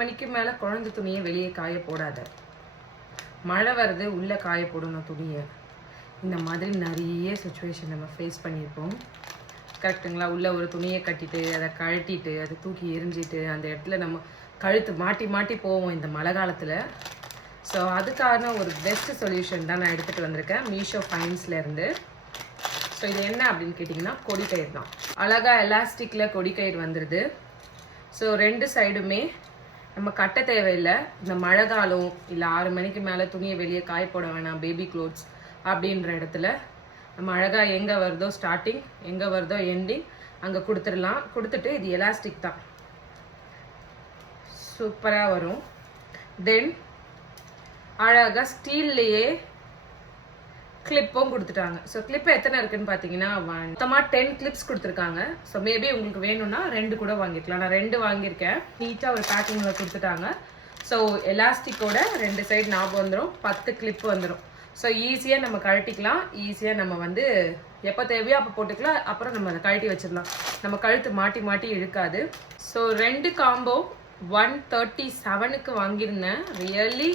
மணிக்கு மேலே குழந்தை துணியை வெளியே காய போடாத. மழை வருது, உள்ளே காய போடணும் துணியை. இந்த மாதிரி நிறைய சுச்சுவேஷன் நம்ம ஃபேஸ் பண்ணியிருப்போம். கரெக்டுங்களா? உள்ளே ஒரு துணியை கட்டிட்டு அதை கழட்டிட்டு அதை தூக்கி எரிஞ்சிட்டு அந்த இடத்துல நம்ம கழுத்து மாட்டி மாட்டி போவோம் இந்த மழை காலத்தில். ஸோ அதுக்கான ஒரு பெஸ்ட் சொல்யூஷன் தான் நான் எடுத்துகிட்டு வந்திருக்கேன் மீஷோ ஃபைன்ஸ்லேருந்து. ஸோ இது என்ன அப்படின்னு கேட்டிங்கன்னா கொடிக்கயிறு தான். அழகாக எலாஸ்டிக்கில் கொடிக்கயிறு வந்துடுது. ஸோ 2 சைடுமே நம்ம கட்ட தேவையில்லை. இந்த மழை காலம் இல்லை 6 மணிக்கு மேலே துணியை வெளியே காய போட வேணாம் பேபி க்ளோத்ஸ் அப்படின்ற இடத்துல நம்ம அழகாக எங்கே வருதோ ஸ்டார்டிங், எங்கே வருதோ எண்டிங் அங்கே கொடுத்துடலாம். கொடுத்துட்டு இது எலாஸ்டிக் தான், சூப்பராக வரும். தென் அழகாக ஸ்டீல்லையே கிளிப்பும் கொடுத்துட்டாங்க. ஸோ கிளிப்பு எத்தனை இருக்குன்னு பார்த்தீங்கன்னா மொத்தமாக 10 கிளிப்ஸ் கொடுத்துருக்காங்க. ஸோ மேபி உங்களுக்கு வேணும்னா 2 கூட வாங்கிக்கலாம். நான் 2 வாங்கியிருக்கேன். நீட்டாக ஒரு பேக்கிங்கில் கொடுத்துட்டாங்க. ஸோ எலாஸ்டிக்கோட 2 சைடு நாப் வந்துடும், 10 கிளிப்பு வந்துடும். ஸோ ஈஸியாக நம்ம கழட்டிக்கலாம். ஈஸியாக நம்ம வந்து எப்போ தேவையோ அப்போ போட்டுக்கலாம். அப்புறம் நம்ம அதை கழட்டி வச்சிடலாம். நம்ம கழுத்து மாட்டி மாட்டி இழுக்காது. ஸோ 2 காம்போ 137க்கு வாங்கியிருந்தேன். ரியலி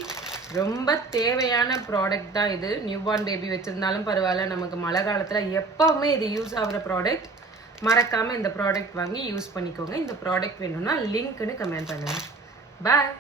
ரொம்ப தேவையான ப்ராடக்ட் தான் இது. நியூபார்ன் பேபி வச்சுருந்தாலும் பரவாயில்ல, நமக்கு மழை காலத்தில் எப்போவுமே இது யூஸ் ஆகிற ப்ராடக்ட். மறக்காமல் இந்த ப்ராடக்ட் வாங்கி யூஸ் பண்ணிக்கோங்க. இந்த ப்ராடக்ட் வேணும்னா லிங்க்னு கமெண்ட் பண்ணுங்கள். பாய்.